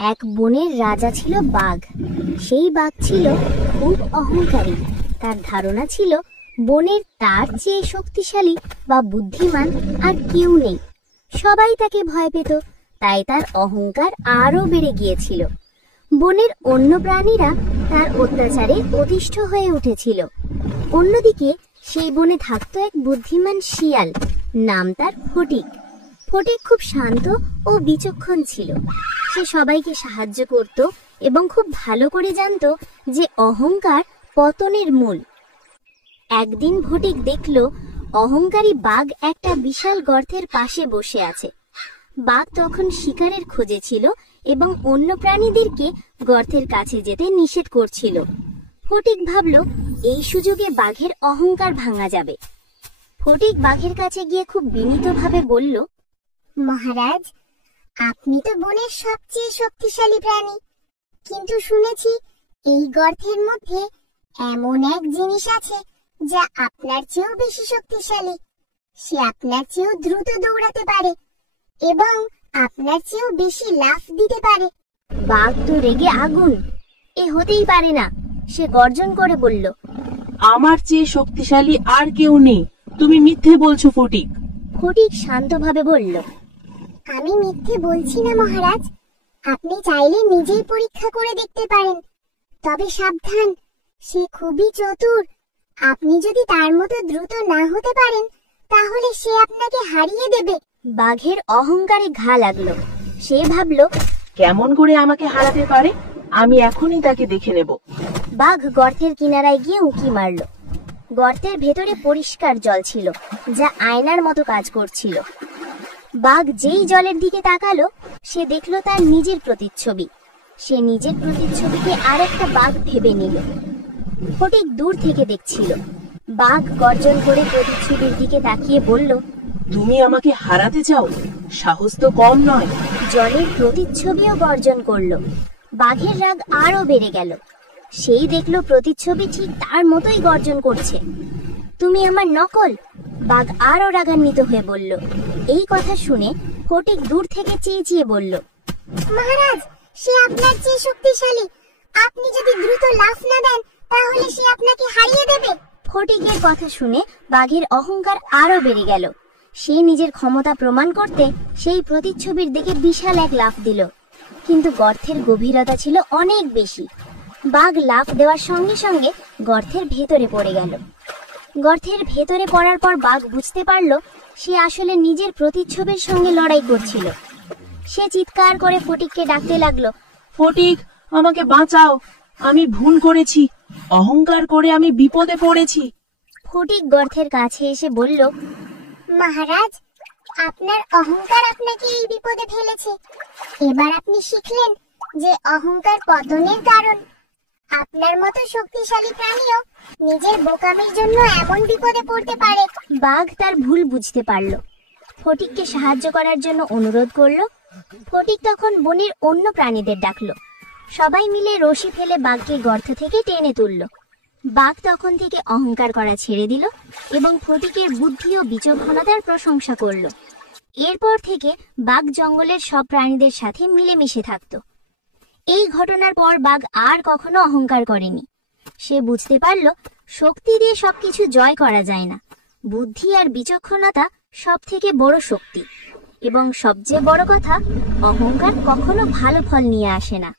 এক বনের রাজা ছিল বাঘ। সেই বাঘ ছিল খুব অহংকারী। তার ধারণা ছিল বনের তার চেয়ে শক্তিশালী বা বুদ্ধিমান আর কেউ নেই। সবাই তাকে ভয় পেত, তাই তার অহংকার আরো বেড়ে গিয়েছিল। বনের অন্য প্রাণীরা তার অত্যাচারে অতিষ্ঠ হয়ে উঠেছিল। অন্যদিকে সেই বনে থাকতো এক বুদ্ধিমান শিয়াল, নাম তার ফটিক। ফটিক খুব শান্ত ও বিচক্ষণ ছিল। সে সবাইকে সাহায্য করত এবং খুব ভালো করে জানত যে অহংকার পতনের মূল। একদিন ফটিক দেখল অহংকারী বাঘ একটা বিশাল গর্তের পাশে বসে আছে। বাঘ তখন শিকারের খোঁজে ছিল এবং অন্য প্রাণীদেরকে গর্তের কাছে যেতে নিষেধ করছিল। ফটিক ভাবল এই সুযোগে বাঘের অহংকার ভাঙা যাবে। ফটিক বাঘের কাছে গিয়ে খুব বিনীতভাবে বলল, মহারাজ, আপনি তো বনের সবচেয়ে শক্তিশালী প্রাণী, কিন্তু শুনেছি এই গর্তের মধ্যে এমন এক জিনিস আছে যা আপনার চেয়েও বেশি শক্তিশালী। সে আপনার চেয়েও দ্রুত দৌড়াতে পারে এবং আপনার চেয়েও বেশি লাফ দিতে পারে। বাঘ তো রেগে আগুন। এ হতেই পারে না, সে গর্জন করে বলল, আমার চেয়ে শক্তিশালী আর কেউ নেই, তুমি মিথ্যে বলছো ফটিক। ফটিক শান্তভাবে বলল, আমি মিথ্যে বলছি না মহারাজ, আপনি চাইলে নিজেই পরীক্ষা করে দেখতে পারেন। তবে সাবধান, সে খুবই চতুর। আপনি যদি তার মতো দ্রুত না হতে পারেন তাহলে সে আপনাকে হারিয়ে দেবে। বাঘের অহংকারে ঘা লাগলো। সে ভাবল, কেমন করে আমাকে হারাতে পারে, আমি এখনই তাকে দেখে নেব। বাঘ গর্তের কিনারায় গিয়ে উঁকি মারল। গর্তের ভেতরে পরিষ্কার জল ছিল, যা আয়নার মতো কাজ করছিল। বাঘ যেই জলের দিকে তাকালো, সে দেখল তার নিজের প্রতিচ্ছবি। সে নিজের প্রতিচ্ছবিকে আরেকটা বাঘ ভেবে নিল। ফটিক দূর থেকে দেখছিল। বাঘ গর্জন করে প্রতিচ্ছবির দিকে তাকিয়ে বলল, তুমি আমাকে হারাতে চাও? সাহস তো কম নয়। জলের প্রতিচ্ছবিও গর্জন করল। বাঘের রাগ আরো বেড়ে গেল। সেই দেখল প্রতিচ্ছবি ঠিক তার মতোই গর্জন করছে। তুমি আমার নকল। বাঘ আরো রাগান্বিত হয়ে বলল। এই কথা শুনে ফটিক দূর থেকে চেঁচিয়ে বলল, মহারাজ, সে আপনার চেয়ে শক্তিশালী। আপনি যদি দ্রুত লাফ না দেন তাহলে সে আপনাকে হারিয়ে দেবে। ফটিকের কথা শুনে বাঘের অহংকার আরো বেড়ে গেল। সে নিজের ক্ষমতা প্রমাণ করতে সেই প্রতিচ্ছবির দিকে বিশাল এক লাফ দিল। কিন্তু গর্তের গভীরতা ছিল অনেক বেশি। বাঘ লাফ দেওয়ার সঙ্গে সঙ্গে গর্তের ভেতরে পড়ে গেল। গর্তের ভেতরে পড়ার পর বাঘ বুঝতে পারল সে আসলে নিজের প্রতিচ্ছবির সঙ্গে লড়াই করছিল। সে চিৎকার করে ফটিককে ডাকতে লাগলো, ফটিক, আমাকে বাঁচাও, আমি ভুল করেছি, অহংকার করে আমি বিপদে পড়েছি। ফটিক গর্তের কাছে এসে বলল, মহারাজ, আপনার অহংকার আপনাকে এই বিপদে ফেলেছে। এবার আপনি শিখলেন যে অহংকার পতনের কারণ। আপনার মতো শক্তিশালী প্রাণীও নিজের বোকামির জন্য এমন বিপদে পড়তে পারে। বাঘ তার ভুল বুঝতে পারল। ফটিককে সাহায্য করার জন্য অনুরোধ করলো। ফটিক তখন বনের অন্য প্রাণীদের ডাকলো। সবাই মিলে রশি ফেলে বাঘকে গর্ত থেকে টেনে তুলল। বাঘ তখন থেকে অহংকার করা ছেড়ে দিল এবং ফটিকের বুদ্ধি ও বিচক্ষণতার প্রশংসা করল। এরপর থেকে বাঘ জঙ্গলের সব প্রাণীদের সাথে মিলেমিশে থাকত। এই ঘটনার পর বাঘ আর কখনো অহংকার করেনি। সে বুঝতে পারল শক্তি দিয়ে সবকিছু জয় করা যায় না। বুদ্ধি আর বিচক্ষণতা সব থেকে বড় শক্তি, এবং সবচেয়ে বড় কথা, অহংকার কখনো ভালো ফল নিয়ে আসে না।